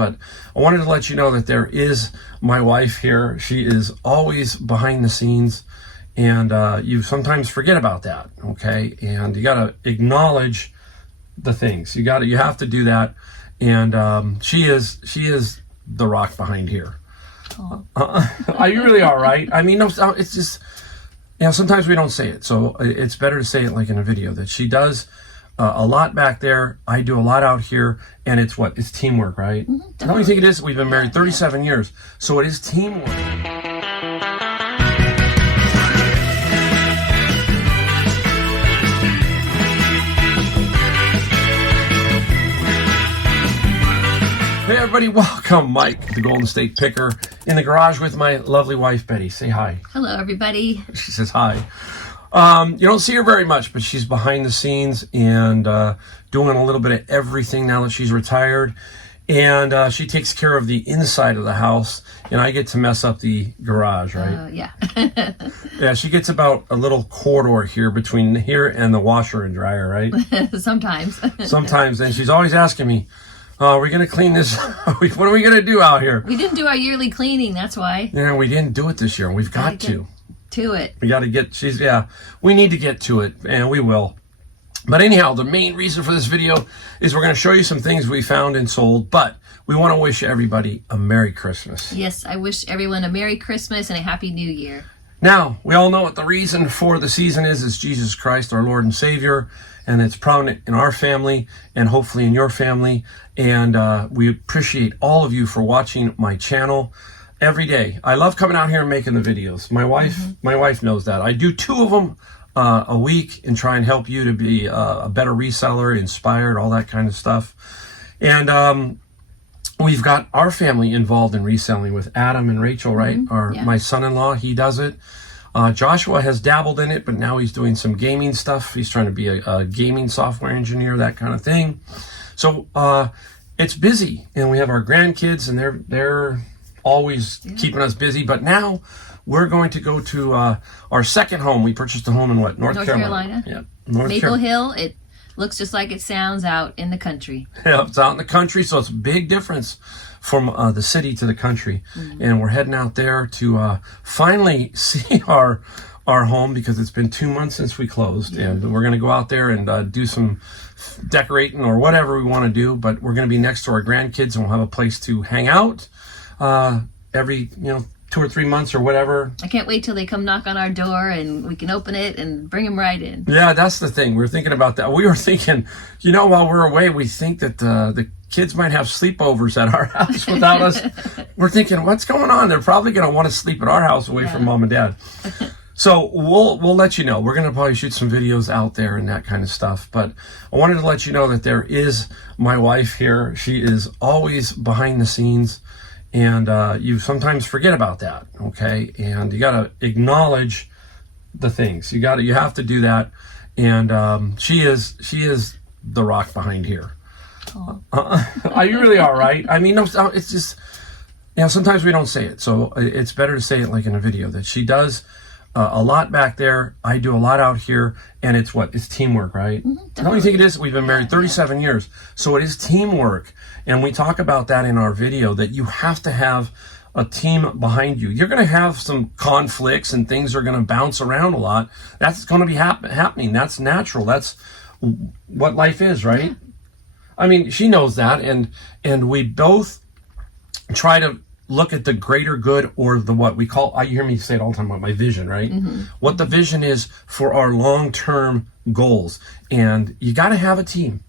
but I wanted to let you know that there is my wife here. She is always behind the scenes, and you sometimes forget about that, okay? And you got to acknowledge the things. You have to do that, and she is the rock behind here. You really are, right? I mean, no, it's just, sometimes we don't say it, so it's better to say it like in a video, that she does a lot back there. I do a lot out here, and it's teamwork, right? Don't you think it is? We've been married 37 years, so it is teamwork. Hey everybody, welcome. Mike, the Golden State Picker, in the garage with my lovely wife, Betty. Say hi. Hello, everybody. She says hi. You don't see her very much, but she's behind the scenes and doing a little bit of everything now that she's retired. And she takes care of the inside of the house, and I get to mess up the garage, right? Yeah. Yeah, she gets about a little corridor here between here and the washer and dryer, right? Sometimes. Sometimes, and she's always asking me, we're going to clean this. What are we going to do out here? We didn't do our yearly cleaning, that's why. Yeah, we didn't do it this year, and we've got to. To it. We got to get, we need to get to it, and we will. But anyhow, the main reason for this video is we're going to show you some things we found and sold, but we want to wish everybody a Merry Christmas. Yes, I wish everyone a Merry Christmas and a Happy New Year. Now, we all know what the reason for the season is Jesus Christ, our Lord and Savior, and it's prominent in our family and hopefully in your family. And we appreciate all of you for watching my channel every day. I love coming out here and making the videos. My wife knows that. I do 2 of them a week and try and help you to be a better reseller, inspired, all that kind of stuff. And we've got our family involved in reselling with Adam and Rachel, right? My son-in-law, he does it. Joshua has dabbled in it, but now he's doing some gaming stuff. He's trying to be a gaming software engineer, that kind of thing. So it's busy, and we have our grandkids, and they're always keeping us busy. But now we're going to go to our second home. We purchased a home in North Carolina. Yeah, Maple Hill. It looks just like it sounds, out in the country. Yeah, it's out in the country, so it's a big difference from the city to the country. And we're heading out there to finally see our home, because it's been 2 months since we closed. And we're going to go out there and do some decorating or whatever we want to do, but we're going to be next to our grandkids, and we'll have a place to hang out every 2 or 3 months or whatever. I can't wait till they come knock on our door and we can open it and bring them right in. Yeah, that's the thing. We're thinking about that. We were thinking, while we're away, we think that the kids might have sleepovers at our house without us. We're thinking, what's going on? They're probably going to want to sleep at our house away from mom and dad. So we'll let you know. We're going to probably shoot some videos out there and that kind of stuff. But I wanted to let you know that there is my wife here. She is always behind the scenes, and you sometimes forget about that, okay? And you got to acknowledge the things. You have to do that, and she is the rock behind here. You really are, right? I mean, no, it's just, sometimes we don't say it, so it's better to say it like in a video, that she does a lot back there. I do a lot out here, and it's teamwork, right? Don't you think it is? We've been married 37 years, so it is teamwork. And we talk about that in our video, that you have to have a team behind you. You're going to have some conflicts, and things are going to bounce around a lot. That's going to be happening. That's natural. That's what life is, right? I mean, she knows that, and we both try to look at the greater good, or what we call, you hear me say it all the time about my vision, right? What the vision is for our long-term goals. And you got to have a team,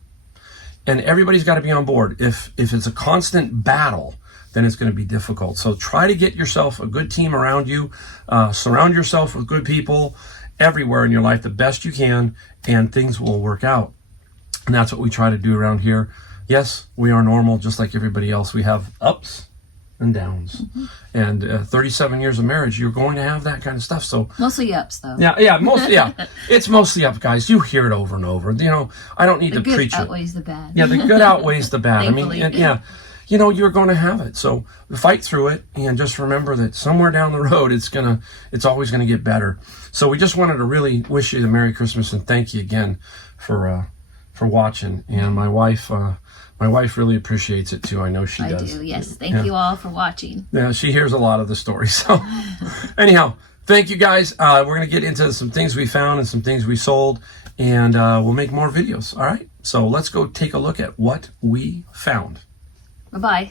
and everybody's got to be on board. If it's a constant battle, then it's going to be difficult. So try to get yourself a good team around you. Surround yourself with good people everywhere in your life the best you can, and things will work out. And that's what we try to do around here. Yes, we are normal, just like everybody else. We have ups and downs. And 37 years of marriage, you're going to have that kind of stuff. So mostly ups, though. It's mostly up, guys. You hear it over and over. I don't need to preach it. The good outweighs the bad. Yeah, the good outweighs the bad. Thankfully. I mean, you're going to have it. So fight through it, and just remember that somewhere down the road, it's always going to get better. So we just wanted to really wish you a Merry Christmas and thank you again for watching. And my wife My wife really appreciates it too. I know she does. I do, yes. Thank you all for watching. Yeah, she hears a lot of the stories. So anyhow, thank you guys. We're going to get into some things we found and some things we sold, and we'll make more videos. All right. So let's go take a look at what we found. Bye-bye.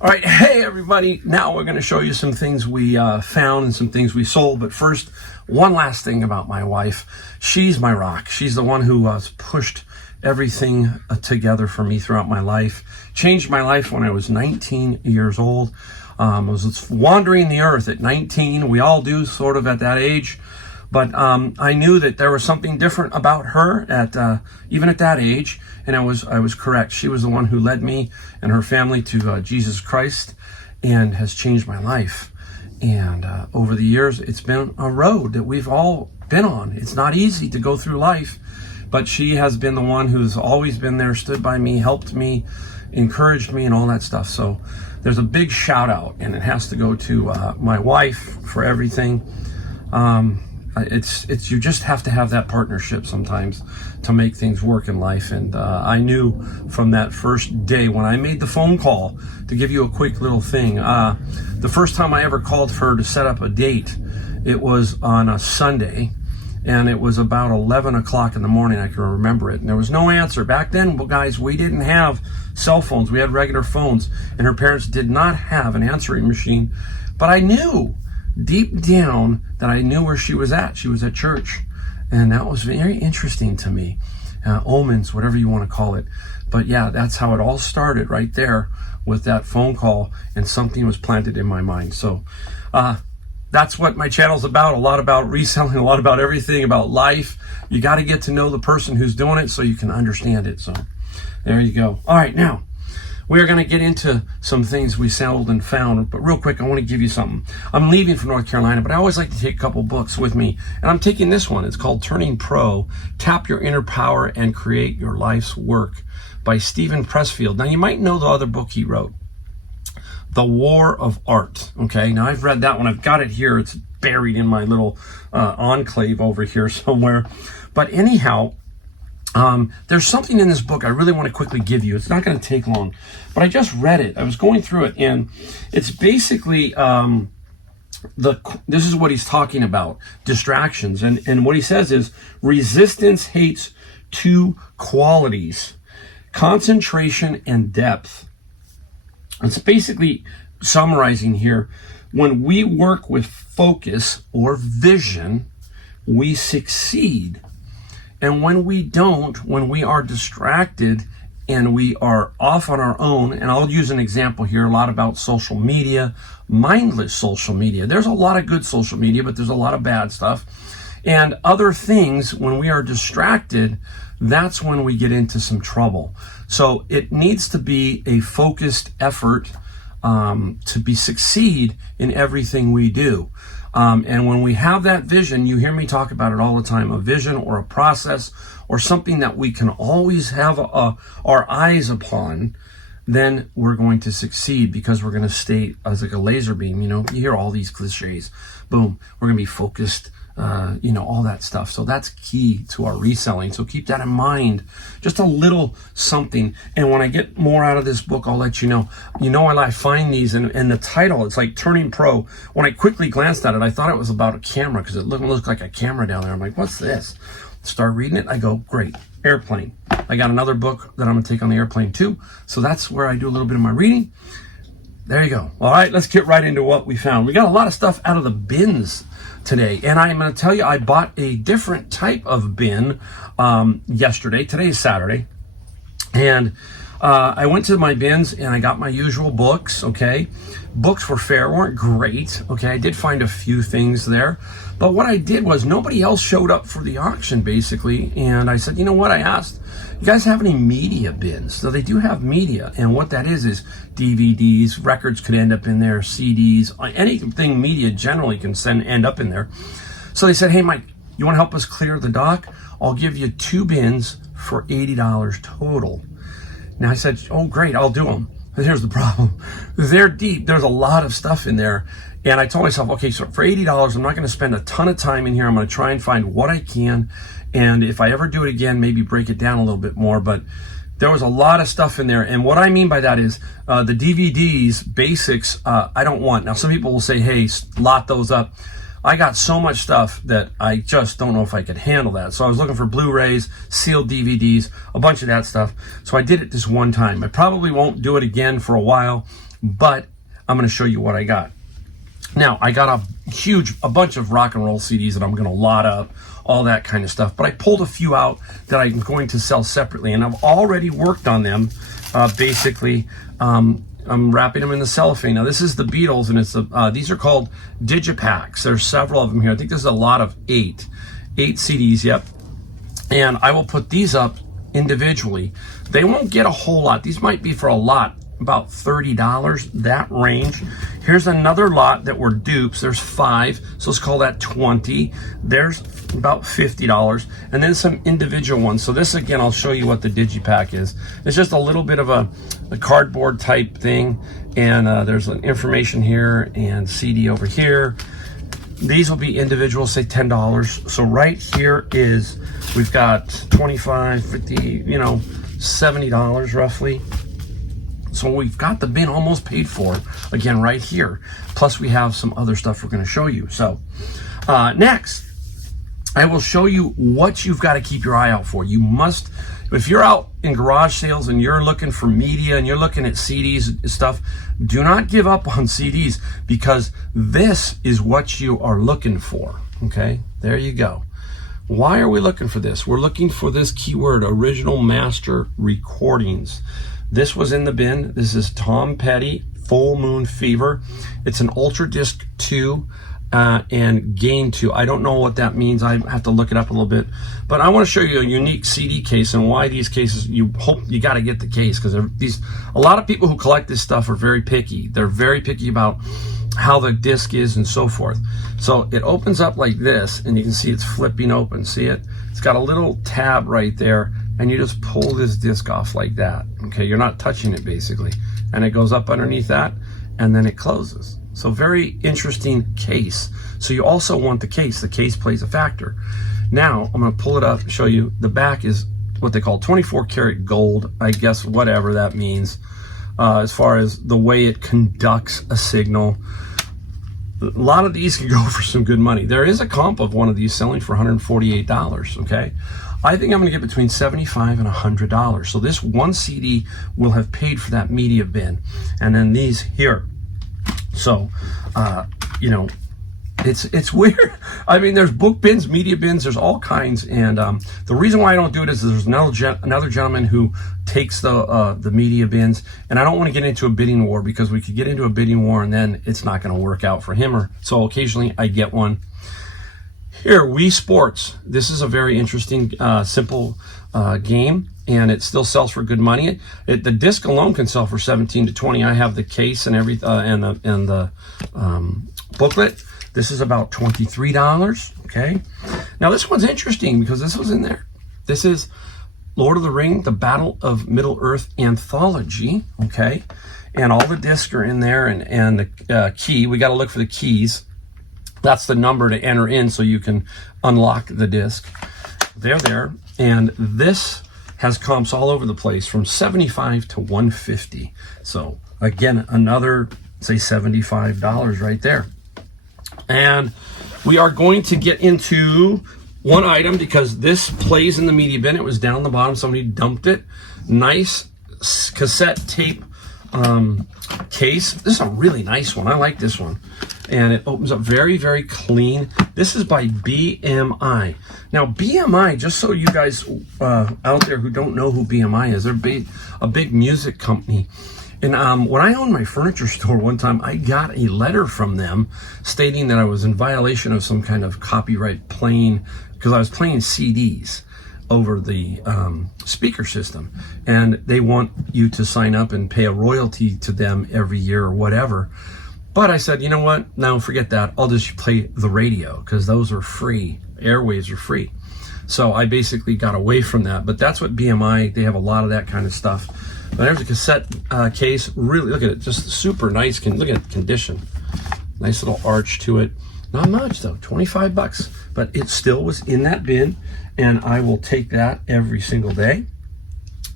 All right. Hey, everybody. Now we're going to show you some things we found and some things we sold. But first, one last thing about my wife. She's my rock. She's the one who pushed everything together for me throughout my life. Changed my life when I was 19 years old. I was wandering the earth at 19. We all do sort of at that age. But I knew that there was something different about her at even at that age. And I was correct. She was the one who led me and her family to Jesus Christ and has changed my life. And over the years, it's been a road that we've all been on. It's not easy to go through life. But she has been the one who's always been there, stood by me, helped me, encouraged me, and all that stuff. So there's a big shout out, and it has to go to my wife for everything. It's you just have to have that partnership sometimes to make things work in life. And I knew from that first day when I made the phone call, to give you a quick little thing, the first time I ever called her to set up a date, it was on a Sunday. And it was about 11 o'clock in the morning. I can remember it. And there was no answer. Back then, well, guys, we didn't have cell phones. We had regular phones. And her parents did not have an answering machine. But I knew deep down that I knew where she was at. She was at church. And that was very interesting to me. Omens, whatever you want to call it. But yeah, that's how it all started right there with that phone call. And something was planted in my mind. So, that's what my channel's about. A lot about reselling, a lot about everything, about life. You got to get to know the person who's doing it so you can understand it. So there you go. All right, now we're going to get into some things we sold and found. But real quick, I want to give you something. I'm leaving for North Carolina, but I always like to take a couple books with me. And I'm taking this one. It's called Turning Pro, Tap Your Inner Power and Create Your Life's Work by Stephen Pressfield. Now, you might know the other book he wrote, The War of Art. Okay, now I've read that one. I've got it here. It's buried in my little enclave over here somewhere. But anyhow, there's something in this book I really want to quickly give you. It's not going to take long, but I just read it. I was going through it, and it's basically this is what he's talking about: distractions. And what he says is resistance hates two qualities: concentration and depth. It's basically summarizing here. When we work with focus or vision, we succeed. And when we don't, when we are distracted and we are off on our own, and I'll use an example here, a lot about social media, mindless social media. There's a lot of good social media, but there's a lot of bad stuff. And other things, when we are distracted, that's when we get into some trouble. So it needs to be a focused effort to succeed in everything we do. And when we have that vision, you hear me talk about it all the time, a vision or a process or something that we can always have our eyes upon, then we're going to succeed because we're going to stay as like a laser beam. You know, you hear all these cliches. Boom, we're going to be focused. All that stuff. So that's key to our reselling. So keep that in mind. Just a little something. And when I get more out of this book, I'll let you know. I find these and the title, it's like Turning Pro. When I quickly glanced at it, I thought it was about a camera because it looked like a camera down there. I'm like, what's this? Start reading it. I go, great. Airplane. I got another book that I'm going to take on the airplane too. So that's where I do a little bit of my reading. There you go. All right, let's get right into what we found. We got a lot of stuff out of the bins today, and I'm going to tell you I bought a different type of bin yesterday. Today is Saturday, and I went to my bins and I got my usual books. Okay, books were fair, weren't great. Okay, I did find a few things there, but what I did was nobody else showed up for the auction basically, and I said, you know what? I asked, you guys have any media bins? So they do have media, and what that is DVDs, records could end up in there, CDs, anything media generally can end up in there. So they said, hey, Mike, you want to help us clear the dock? I'll give you 2 bins for $80 total. Now I said, oh, great, I'll do them. But here's the problem. They're deep. There's a lot of stuff in there. And I told myself, okay, so for $80, I'm not going to spend a ton of time in here. I'm going to try and find what I can. And if I ever do it again, maybe break it down a little bit more. But there was a lot of stuff in there. And what I mean by that is the DVDs, basics, I don't want. Now, some people will say, hey, lot those up. I got so much stuff that I just don't know if I could handle that. So I was looking for Blu-rays, sealed DVDs, a bunch of that stuff. So I did it this one time. I probably won't do it again for a while, but I'm going to show you what I got. Now, I got a bunch of rock and roll CDs that I'm going to lot up, all that kind of stuff. But I pulled a few out that I'm going to sell separately, and I've already worked on them. Basically, I'm wrapping them in the cellophane. Now, this is the Beatles, and these are called Digipacks. There's several of them here. I think there's a lot of 8 CDs, yep. And I will put these up individually. They won't get a whole lot. These might be for a lot, about $30, that range. Here's another lot that were dupes. There's 5, so let's call that 20. There's about $50, and then some individual ones. So this, again, I'll show you what the Digipack is. It's just a little bit of a cardboard type thing, and there's an information here and CD over here. These will be individual, say $10. So right here is, we've got 25, 50, $70 roughly. So we've got the bin almost paid for, again, right here. Plus we have some other stuff we're going to show you. So next, I will show you what you've got to keep your eye out for. You must, if you're out in garage sales and you're looking for media and you're looking at CDs and stuff, do not give up on CDs, because this is what you are looking for. Okay, there you go. Why are we looking for this? We're looking for this keyword, original master recordings. This was in the bin. This is Tom Petty, Full Moon Fever. It's an Ultra Disc 2 and Gain 2. I don't know what that means. I have to look it up a little bit. But I want to show you a unique CD case and why these cases, you got to get the case, because a lot of people who collect this stuff are very picky. They're very picky about how the disc is and so forth. So it opens up like this, and you can see it's flipping open. See it? It's got a little tab right there, and you just pull this disc off like that. Okay, you're not touching it basically, and it goes up underneath that, and then it closes. So very interesting case. So you also want the case. The case plays a factor. Now I'm going to pull it up and show you. The back is what they call 24 karat gold, I guess, whatever that means, as far as the way it conducts a signal. A lot of these can go for some good money. There is a comp of one of these selling for $148, okay? I think I'm going to get between $75 and $100. So this one CD will have paid for that media bin. And then these here. So, it's weird. I mean, there's book bins, media bins, there's all kinds. And the reason why I don't do it is there's another gentleman who takes the media bins. And I don't want to get into a bidding war, because we could get into a bidding war and then it's not going to work out for him. So occasionally I get one. Here, Wii Sports. This is a very interesting, simple game, and it still sells for good money. The disc alone can sell for $17 to $20. I have the case and everything, and the booklet. This is about $23. Okay. Now this one's interesting because this was in there. This is Lord of the Ring: The Battle of Middle Earth anthology. Okay, and all the discs are in there, and the key. We got to look for the keys. That's the number to enter in so you can unlock the disc. They're there. And this has comps all over the place from $75 to $150. So again, another, say, $75 right there. And we are going to get into one item, because this plays in the media bin. It was down the bottom. Somebody dumped it. Nice cassette tape case. This is a really nice one. I like this one. And it opens up very, very clean. This is by BMI. Now, BMI, just so you guys out there who don't know who BMI is, they're a big music company. And when I owned my furniture store one time, I got a letter from them stating that I was in violation of some kind of copyright playing, because I was playing CDs over the speaker system. And they want you to sign up and pay a royalty to them every year or whatever. But I said, you know what? No, forget that. I'll just play the radio, because those are free. Airwaves are free. So I basically got away from that. But that's what BMI, they have a lot of that kind of stuff. But there's a cassette case. Really, look at it. Just super nice. Look at condition. Nice little arch to it. Not much though, $25. But it still was in that bin, and I will take that every single day.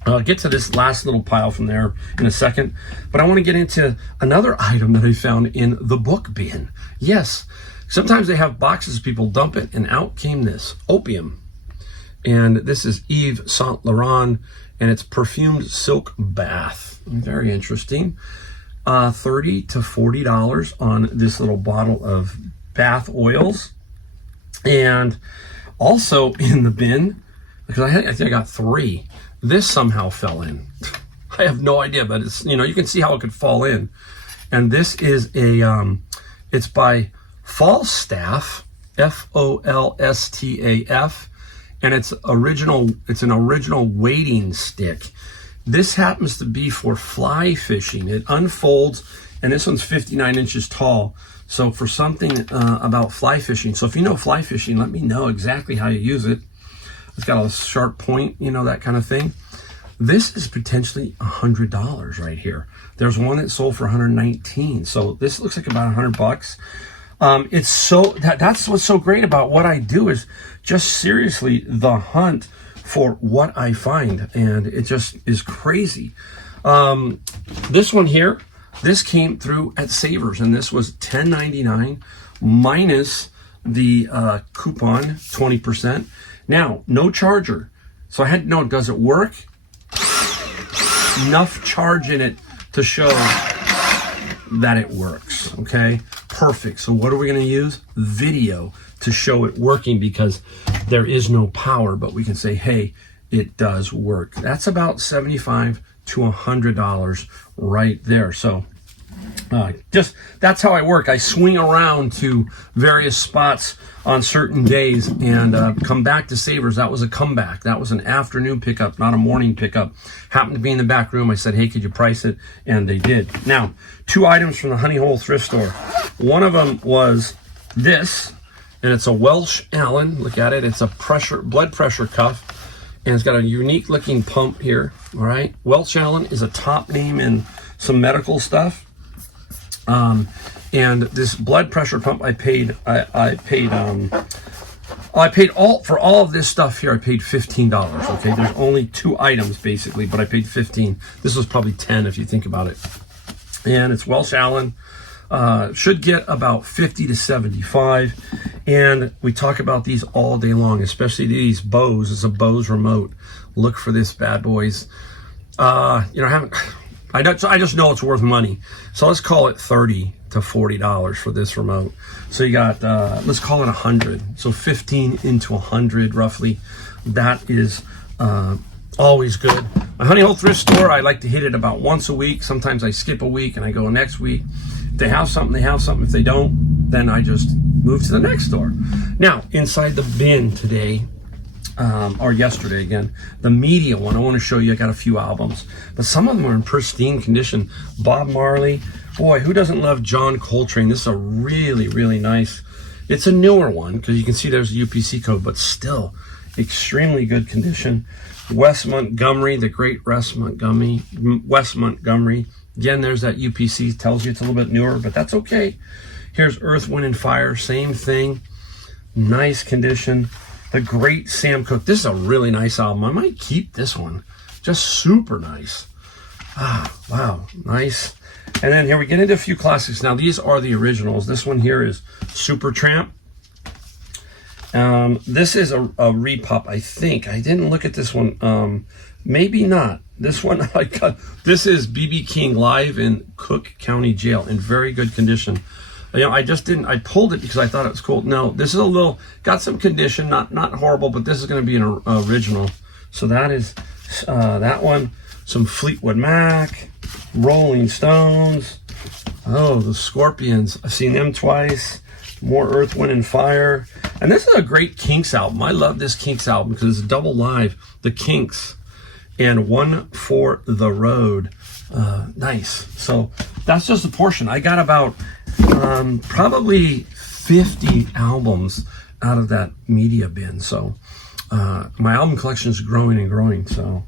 I'll get to this last little pile from there in a second, but I want to get into another item that I found in the book bin. Yes, sometimes they have boxes, people dump it, and out came this opium. And this is Yves Saint Laurent, and it's perfumed silk bath. Very interesting. $30 to $40 on this little bottle of bath oils. And also in the bin, because I think I got 3. This somehow fell in. I have no idea, but it's, you know, you can see how it could fall in. And this is it's by Falstaff, Folstaf, and it's an original wading stick. This happens to be for fly fishing. It unfolds, and this one's 59 inches tall. So for something about fly fishing, so if you know fly fishing, let me know exactly how you use it. It's got a sharp point, you know, that kind of thing. This is potentially $100 right here. There's one that sold for $119. So this looks like about $100. It's so that's what's so great about what I do, is just seriously the hunt for what I find, and it just is crazy. This one here, this came through at Savers, and this was $10.99 minus the coupon 20%. Now, no charger, so I had to know, does it work? Enough charge in it to show that it works. Okay, perfect. So what are we going to use? Video to show it working, because there is no power, but we can say, hey, it does work. That's about $75 to $100 right there. So just that's how I work. I swing around to various spots on certain days and come back to Savers. That was a comeback. That was an afternoon pickup, not a morning pickup. Happened to be in the back room. I said, hey, could you price it? And they did. Now, 2 items from the Honey Hole thrift store. One of them was this, and it's a Welsh Allen. Look at it. It's a blood pressure cuff, and it's got a unique looking pump here. All right. Welsh Allen is a top name in some medical stuff. And this blood pressure pump, I paid all for all of this stuff here. I paid $15. Okay, there's only 2 items basically, but I paid $15. This was probably $10 if you think about it. And it's Welsh Allen. Should get about 50 to 75. And we talk about these all day long, especially these Bose. It's a Bose remote. Look for this bad boys. I just know it's worth money. So let's call it $30 to $40 for this remote. So you got, let's call it 100. So 15 into 100 roughly. That is always good. My Honey Hole thrift store, I like to hit it about once a week. Sometimes I skip a week and I go next week. If they have something, they have something. If they don't, then I just move to the next store. Now, inside the bin today, or yesterday again, the media one, I want to show you. I got a few albums, but some of them are in pristine condition. Bob Marley, boy, who doesn't love John Coltrane? This is a really, really nice, it's a newer one because you can see there's a UPC code, but still extremely good condition. Wes Montgomery, the great Wes Montgomery. Again, there's that UPC, tells you it's a little bit newer, but that's okay. Here's Earth, Wind and Fire, same thing, nice condition. The great Sam Cooke. This is a really nice album. I might keep this one. Just super nice. Wow, nice. And then here we get into a few classics. Now these are the originals. This one here is Supertramp. This is a repop, I think. I didn't look at this one. Maybe not. This one I got. This is B.B. King live in Cook County Jail in very good condition. You know, I just didn't, I pulled it because I thought it was cool. No, this is a little, got some condition, not horrible, but this is going to be an original. So that is that one. Some Fleetwood Mac, Rolling Stones. Oh, the Scorpions. I've seen them twice. More Earth, Wind and Fire. And this is a great Kinks album. I love this Kinks album because it's double live. The Kinks and One for the Road. Nice. So that's just a portion. I got about probably 50 albums out of that media bin. So my album collection is growing and growing. So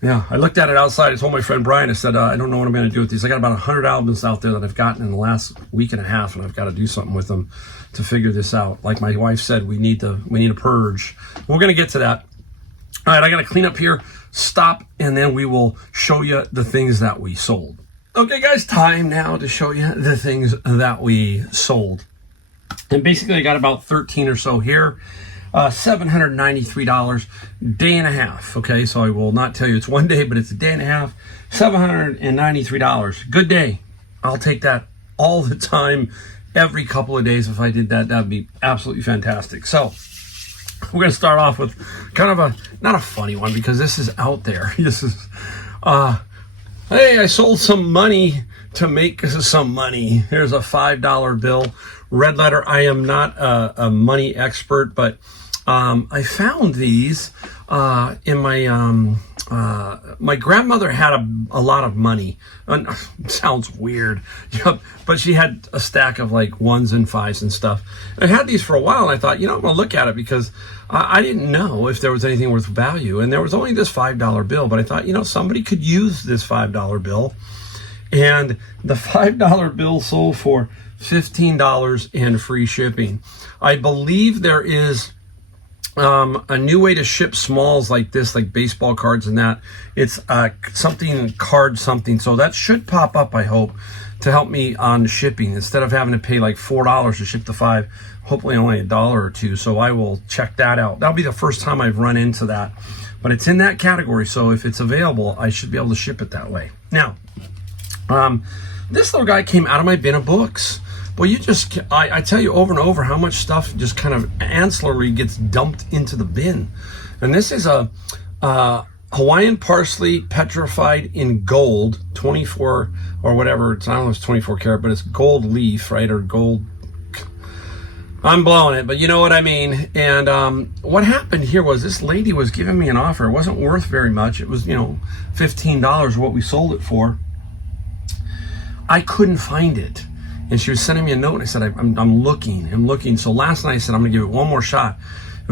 yeah, I looked at it outside. I told my friend Brian, I said, I don't know what I'm going to do with these. I got about 100 albums out there that I've gotten in the last week and a half, and I've got to do something with them to figure this out. Like my wife said, we need a purge. We're going to get to that. All right, I got to clean up here. stop, and then we will show you the things that we sold. Okay, guys, time now to show you the things that we sold. And basically, I got about 13 or so here. $793, day and a half. Okay, so I will not tell you it's one day, but it's a day and a half. $793. Good day. I'll take that all the time, every couple of days. If I did that, that'd be absolutely fantastic. So we're going to start off with kind of not a funny one, because this is out there. This is, hey, I sold some money to make some money. Here's a $5 bill. Red letter. I am not a money expert, but I found these in my grandmother had a lot of money. Sounds weird, but she had a stack of like ones and fives and stuff. And I had these for a while, and I thought, I'm going to look at it, because I didn't know if there was anything worth value. And there was only this $5 bill, but I thought, somebody could use this $5 bill. And the $5 bill sold for $15 and free shipping. I believe there is a new way to ship smalls like this, like baseball cards and that. It's something card something. So that should pop up, I hope, to help me on shipping, instead of having to pay like $4 to ship the 5. Hopefully only $1 or $2. So I will check that out. That'll be the first time I've run into that, but it's in that category. So if it's available, I should be able to ship it that way. Now, this little guy came out of my bin of books. Well, I tell you over and over how much stuff just kind of ancillary gets dumped into the bin. And this is a Hawaiian parsley petrified in gold, 24 or whatever. I don't know if it's 24 karat, but it's gold leaf, right? Or gold. I'm blowing it, but you know what I mean. And what happened here was this lady was giving me an offer. It wasn't worth very much. It was, $15 what we sold it for. I couldn't find it. And she was sending me a note, and I said, I'm looking. So last night I said, I'm going to give it one more shot.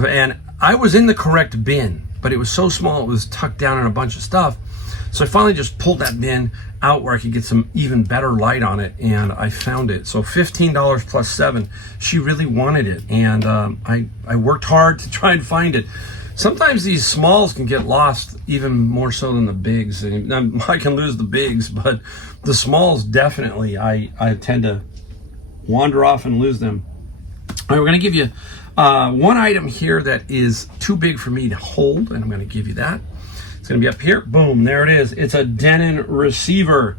And I was in the correct bin, but it was so small, it was tucked down in a bunch of stuff. So I finally just pulled that bin out where I could get some even better light on it, and I found it. So $15 plus $7. She really wanted it, and I worked hard to try and find it. Sometimes these smalls can get lost even more so than the bigs. And I can lose the bigs, but the smalls definitely, I tend to wander off and lose them. All right, we're going to give you one item here that is too big for me to hold, and I'm going to give you that. It's going to be up here. Boom, there it is. It's a Denon receiver.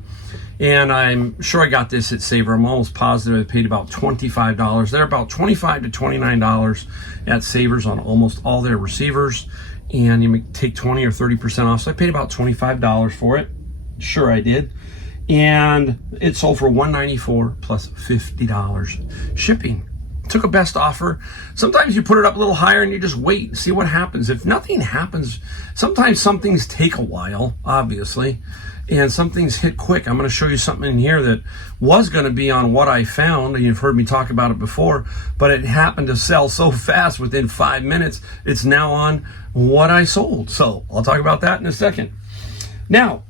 And I'm sure I got this at Saver. I'm almost positive I paid about $25. They're about $25 to $29 at Savers on almost all their receivers. And you take 20 or 30% off. So I paid about $25 for it. Sure I did. And it sold for $194 plus $50 shipping. Took a best offer. Sometimes you put it up a little higher and you just wait and see what happens. If nothing happens, sometimes some things take a while, obviously, and some things hit quick. I'm going to show you something in here that was going to be on what I found, and you've heard me talk about it before, but it happened to sell so fast within 5 minutes, it's now on what I sold. So I'll talk about that in a second. Now,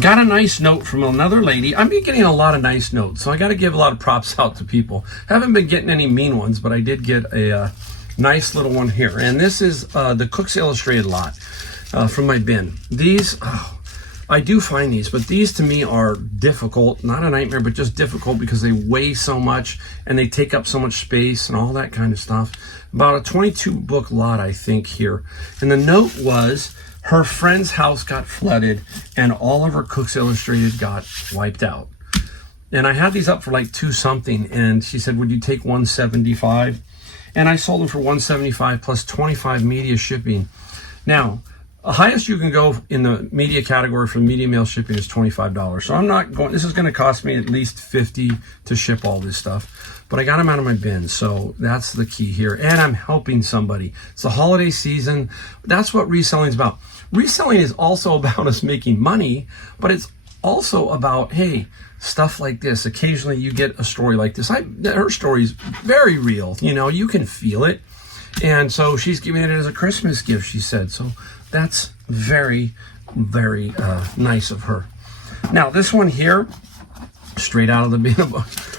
got a nice note from another lady. I've been getting a lot of nice notes, so I got to give a lot of props out to people. Haven't been getting any mean ones, but I did get a nice little one here. And this is the Cook's Illustrated lot from my bin. These, I do find these, but these to me are difficult. Not a nightmare, but just difficult because they weigh so much and they take up so much space and all that kind of stuff. About a 22 book lot, I think, here. And the note was, her friend's house got flooded and all of her Cook's Illustrated got wiped out. And I had these up for like $2 something, and she said, would you take $175? And I sold them for $175 plus $25 media shipping. Now, the highest you can go in the media category for media mail shipping is $25. So I'm not going, this is going to cost me at least $50 to ship all this stuff. But I got them out of my bin, so that's the key here. And I'm helping somebody. It's the holiday season. That's what reselling is about. Reselling is also about us making money, but it's also about, hey, stuff like this. Occasionally you get a story like this. Her story's very real. You can feel it. And so she's giving it as a Christmas gift, she said. So that's very, very nice of her. Now, this one here, straight out of the bin.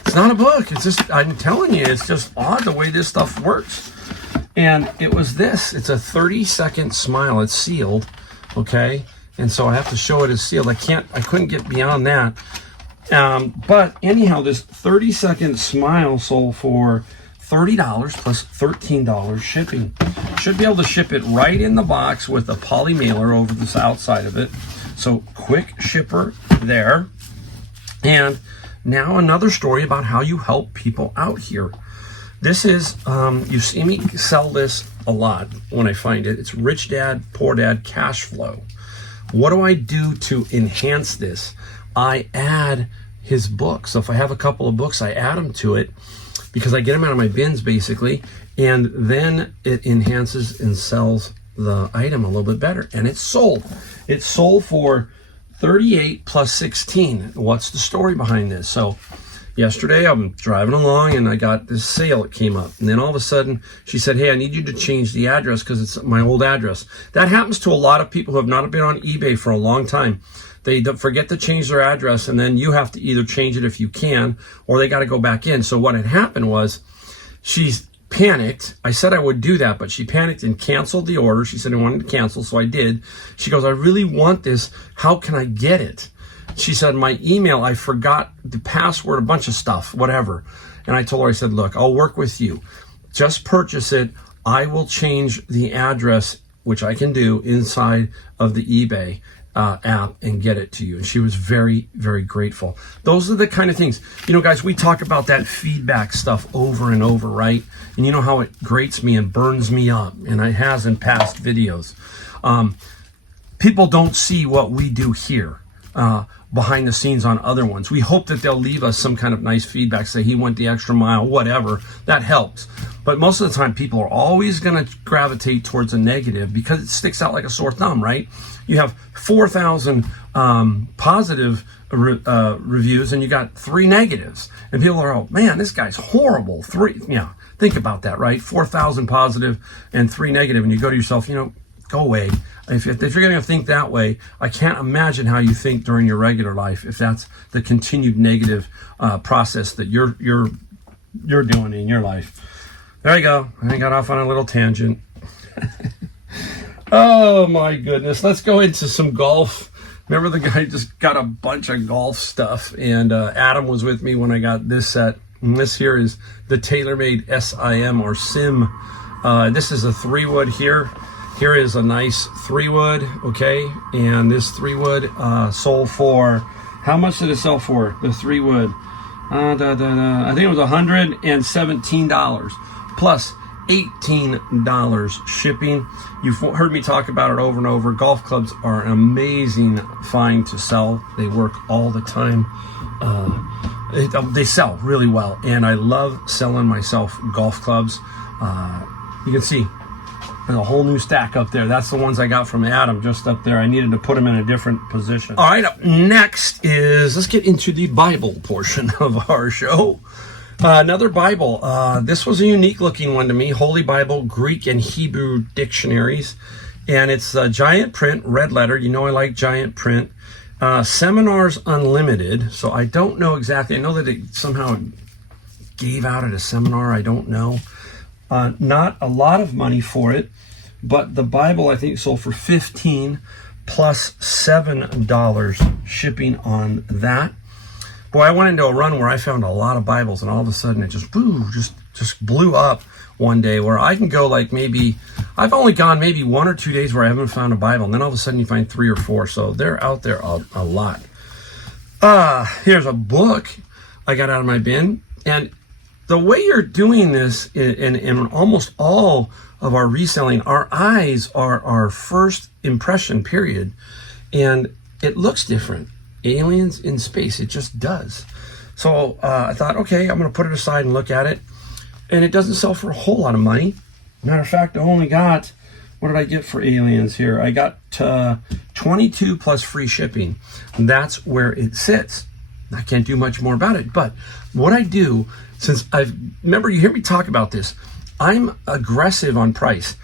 It's not a book. It's just, I'm telling you, it's just odd the way this stuff works. And it was this. It's a 30-second smile. It's sealed. okay? And so I have to show it as sealed. I couldn't get beyond that. But anyhow, this 30-second smile sold for $30 plus $13 shipping. Should be able to ship it right in the box with a poly mailer over this outside of it. So quick shipper there. And now another story about how you help people out here. This is, you see me sell this a lot when I find it. It's Rich Dad, Poor Dad cash flow. What do I do to enhance this? I add his books. So if I have a couple of books, I add them to it because I get them out of my bins basically, and then it enhances and sells the item a little bit better. And it's sold. It's sold for $38 plus $16. What's the story behind this? So yesterday I'm driving along and I got this sale that came up, and then all of a sudden she said, hey, I need you to change the address because it's my old address. That happens to a lot of people who have not been on eBay for a long time. They forget to change their address, and then you have to either change it if you can, or they got to go back in. So what had happened was she's panicked. I said I would do that, but she panicked and canceled the order. She said I wanted to cancel, so I did. She goes, I really want this. How can I get it? She said, my email, I forgot the password, a bunch of stuff, whatever. And I told her, I said, look, I'll work with you. Just purchase it. I will change the address, which I can do inside of the eBay app, and get it to you. And she was very, very grateful. Those are the kind of things, guys, we talk about that feedback stuff over and over, right? And you know how it grates me and burns me up, and it has in past videos. People don't see what we do here behind the scenes on other ones. We hope that they'll leave us some kind of nice feedback, say he went the extra mile, whatever. That helps. But most of the time, people are always going to gravitate towards a negative because it sticks out like a sore thumb, right? You have 4,000 positive reviews and you got 3 negatives. And people are, oh, man, this guy's horrible. Think about that, right? 4,000 positive and 3 negative. And you go to yourself, go away. If you're going to think that way, I can't imagine how you think during your regular life if that's the continued negative process that you're doing in your life. There you go. I got off on a little tangent. Oh my goodness. Let's go into some golf. Remember the guy just got a bunch of golf stuff, and Adam was with me when I got this set. And this here is the TaylorMade SIM or SIM. This is a 3-wood here. Here is a nice 3-wood, okay? And this 3-wood sold for, how much did it sell for? The 3-wood. I think it was $117 plus $18 shipping. You've heard me talk about it over and over. Golf clubs are an amazing find to sell. They work all the time. They sell really well, and I love selling myself golf clubs. You can see there's a whole new stack up there. That's the ones I got from Adam just up there. I needed to put them in a different position. All right, up next is, let's get into the Bible portion of our show. Another Bible. This was a unique looking one to me. Holy Bible, Greek and Hebrew dictionaries. And it's a giant print, red letter. I like giant print. Seminars Unlimited. So I don't know exactly. I know that it somehow gave out at a seminar. I don't know. Not a lot of money for it. But the Bible, I think, sold for $15 plus $7 shipping on that. Boy, I went into a run where I found a lot of Bibles, and all of a sudden it just blew up one day where I can go I've only gone maybe 1 or 2 days where I haven't found a Bible, and then all of a sudden you find 3 or 4. So they're out there a lot. Here's a book I got out of my bin, and the way you're doing this in almost all of our reselling, our eyes are our first impression, period, and it looks different. Aliens in space, it just does. So I thought, okay, I'm going to put it aside and look at it. And it doesn't sell for a whole lot of money. Matter of fact, I only got, what did I get for aliens here? I got 22 plus free shipping. And that's where it sits. I can't do much more about it. But what I do, remember you hear me talk about this, I'm aggressive on price.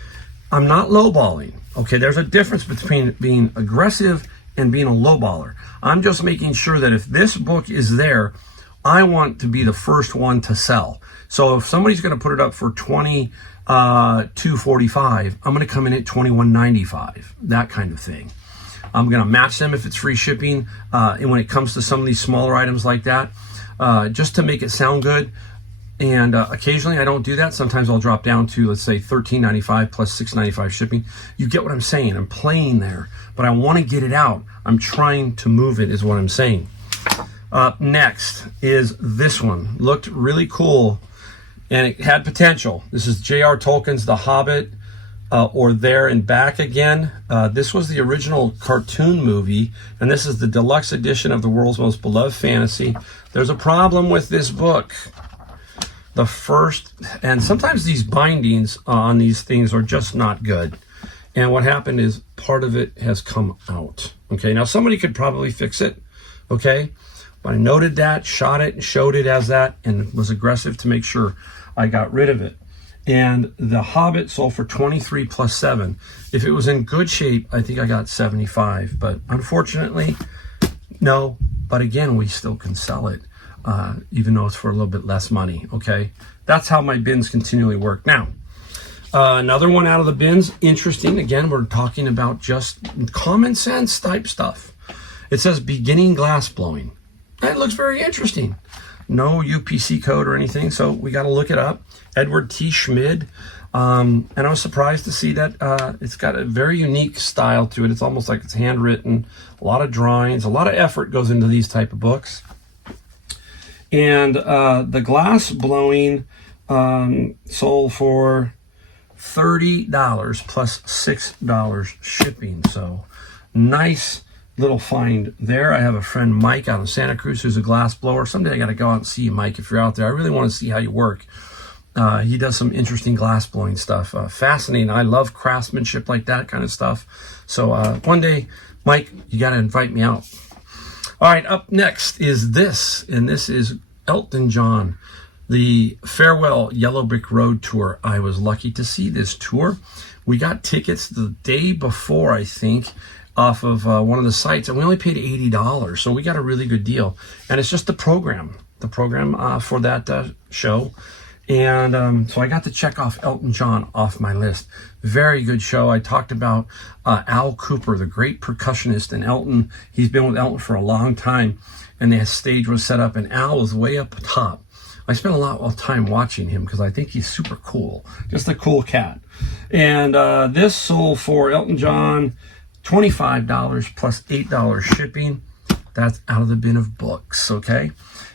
I'm not lowballing. Okay, there's a difference between being aggressive and being a lowballer. I'm just making sure that if this book is there, I want to be the first one to sell. So if somebody's going to put it up for $22.45, I'm going to come in at $21.95, that kind of thing. I'm going to match them if it's free shipping. And when it comes to some of these smaller items like that, just to make it sound good. And occasionally I don't do that. Sometimes I'll drop down to, let's say, $13.95 plus $6.95 shipping. You get what I'm saying. I'm playing there, but I want to get it out. I'm trying to move it is what I'm saying. Next is this one. Looked really cool, and it had potential. This is J.R. Tolkien's The Hobbit, or There and Back Again. This was the original cartoon movie, and this is the deluxe edition of the world's most beloved fantasy. There's a problem with this book. The first, and sometimes these bindings on these things are just not good. And what happened is part of it has come out. Okay, now somebody could probably fix it. Okay, but I noted that, shot it, and showed it as that, and was aggressive to make sure I got rid of it. And The Hobbit sold for 23 plus 7. If it was in good shape, I think I got 75. But unfortunately, no. But again, we still can sell it. Even though it's for a little bit less money, okay? That's how my bins continually work. Now, another one out of the bins, interesting. Again, we're talking about just common sense type stuff. It says beginning glass blowing. That looks very interesting. No UPC code or anything, so we got to look it up. Edward T. Schmid. And I was surprised to see that it's got a very unique style to it. It's almost like it's handwritten. A lot of drawings, a lot of effort goes into these type of books. And the glass blowing sold for $30 plus $6 shipping. So nice little find there. I have a friend, Mike, out in Santa Cruz, who's a glass blower. Someday I got to go out and see you, Mike, if you're out there. I really want to see how you work. He does some interesting glass blowing stuff. Fascinating. I love craftsmanship like that kind of stuff. So one day, Mike, you got to invite me out. All right, up next is this, and this is Elton John, the Farewell Yellow Brick Road Tour. I was lucky to see this tour. We got tickets the day before, I think, off of one of the sites, and we only paid $80, so we got a really good deal. And it's just the program for that show. And so I got to check off Elton John off my list. Very good show. I talked about Al Cooper, the great percussionist, and Elton. He's been with Elton for a long time, and the stage was set up, and Al was way up top. I spent a lot of time watching him because I think he's super cool. Just a cool cat. And this sold for Elton John $25 plus $8 shipping. That's out of the bin of books, okay?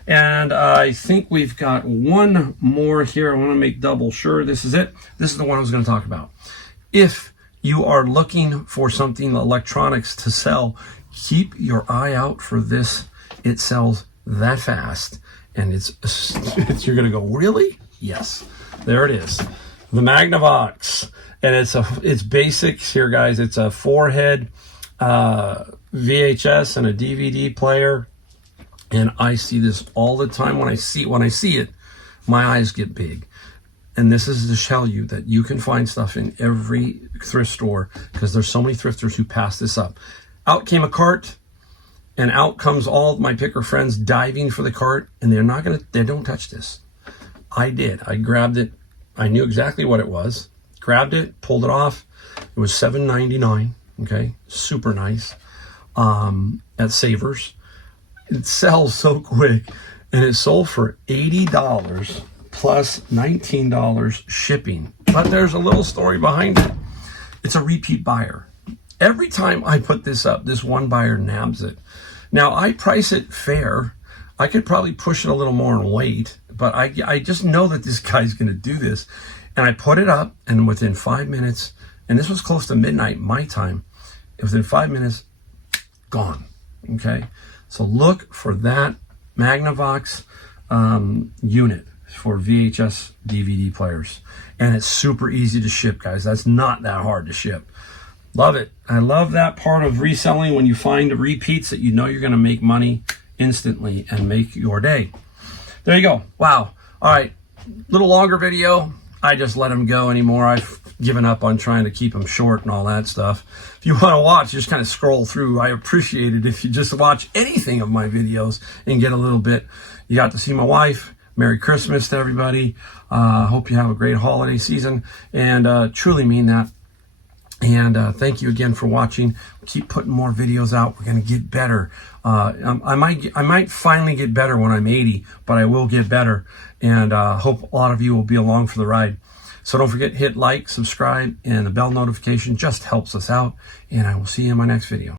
And I think we've got one more here. I want to make double sure this is it. This is the one I was going to talk about. If you are looking for something electronics to sell, keep your eye out for this. It sells that fast. And it's you're going to go, really? Yes. There it is. The Magnavox. And it's basics here, guys. It's a 4-head VHS and a DVD player. And I see this all the time. When I see it, my eyes get big. And this is to tell you that you can find stuff in every thrift store because there's so many thrifters who pass this up. Out came a cart, and out comes all of my picker friends diving for the cart, and they don't touch this. I did. I grabbed it. I knew exactly what it was. Grabbed it, pulled it off. It was $7.99. Okay, super nice. At Savers. It sells so quick, and it sold for $80 plus $19 shipping. But there's a little story behind it. It's a repeat buyer. Every time I put this up, this one buyer nabs it. Now, I price it fair. I could probably push it a little more in weight, but I just know that this guy's going to do this. And I put it up, and within 5 minutes, and this was close to midnight my time, within 5 minutes, gone. Okay? So look for that Magnavox unit for VHS DVD players. And it's super easy to ship, guys. That's not that hard to ship. Love it. I love that part of reselling when you find repeats that you know you're going to make money instantly and make your day. There you go. Wow. All right. Little longer video. I just let them go anymore. I've given up on trying to keep them short and all that stuff. If you want to watch, just kind of scroll through. I appreciate it if you just watch anything of my videos and get a little bit. You got to see my wife. Merry Christmas to everybody. Hope you have a great holiday season. And truly mean that. And thank you again for watching. Keep putting more videos out. We're going to get better. I might finally get better when I'm 80, but I will get better. And hope a lot of you will be along for the ride. So don't forget, hit like, subscribe, and the bell notification just helps us out. And I will see you in my next video.